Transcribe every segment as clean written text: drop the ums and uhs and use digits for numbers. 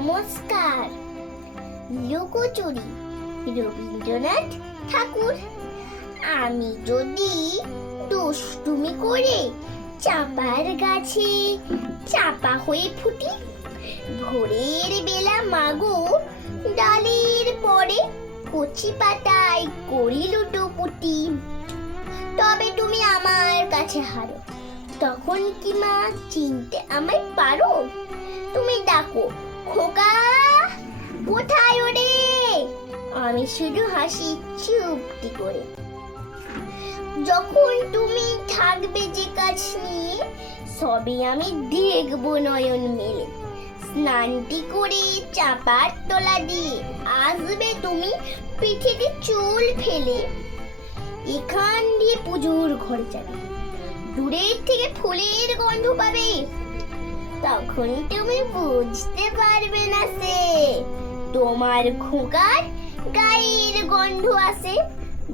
নমস্কার। লুকোচুরি, রবীন্দ্রনাথ ঠাকুর। আমি যদি দুষ্টুমি করে চাপার গাছে চাপা হয়ে ফুটি, ভোরের বেলা মাগো ডালের পরে কচি পাতায় করি লুটোপুটি, তবে তুমি আমার কাছে হারো। তখন কি মা চিনতে আমায় পারো? তুমি ডাকো, খোকা কোথায় ওরে? আমি শুধু হাসি চুপটি করে। যখন তুমি থাকবে যে কাজ নিয়ে, সবে আমি দেখবো নয়ন মেলে। স্নানটি করে চাপার তলা দিয়ে আসবে তুমি পিঠেতে চুল ফেলে। এখান দিয়ে পুজোর ঘরে যাবে, দূরের থেকে ফুলের গন্ধ পাবে। তখন তুমি বুঝতে পারবে না সে তোমার খোকার গায়ের গন্ধ আসে।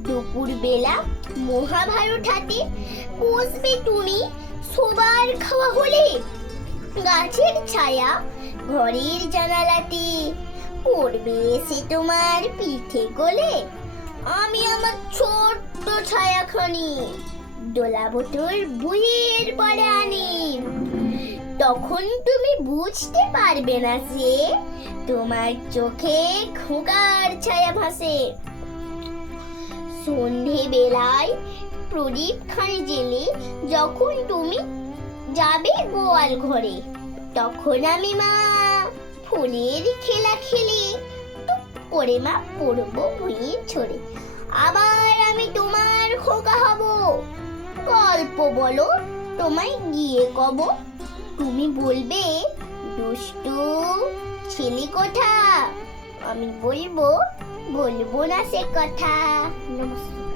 দুপুর বেলা মহাভারত হাতে বসবে তুমি সবার খাওয়া হলে। গাছের ছায়া ঘরের জানালাতে পড়বে এসে তোমার পিঠে কোলে। আমি আমার ছোট্ট ছায়াখানি দোলাবো তোর বুয়ের পরে আনি। তখন তুমি বুঝতে পারবে না সে তোমার চোখে খোকার ছায়া ভাসে। সন্ধে বেলায় প্রদীপ খানি জেলে যখন তুমি যাবে গোয়াল ঘরে, তখন আমি মা ফুলের খেলা খেলে টুক করে মা পড়বো ভুঁয়ে ছড়ে। আবার আমি তোমার খোকা হব, গল্প বলো তোমায় গিয়ে কব। তুমি বলবে দুষ্টু ছেলে কোথা, আমি বলবো না সে কথা। নমস্কার।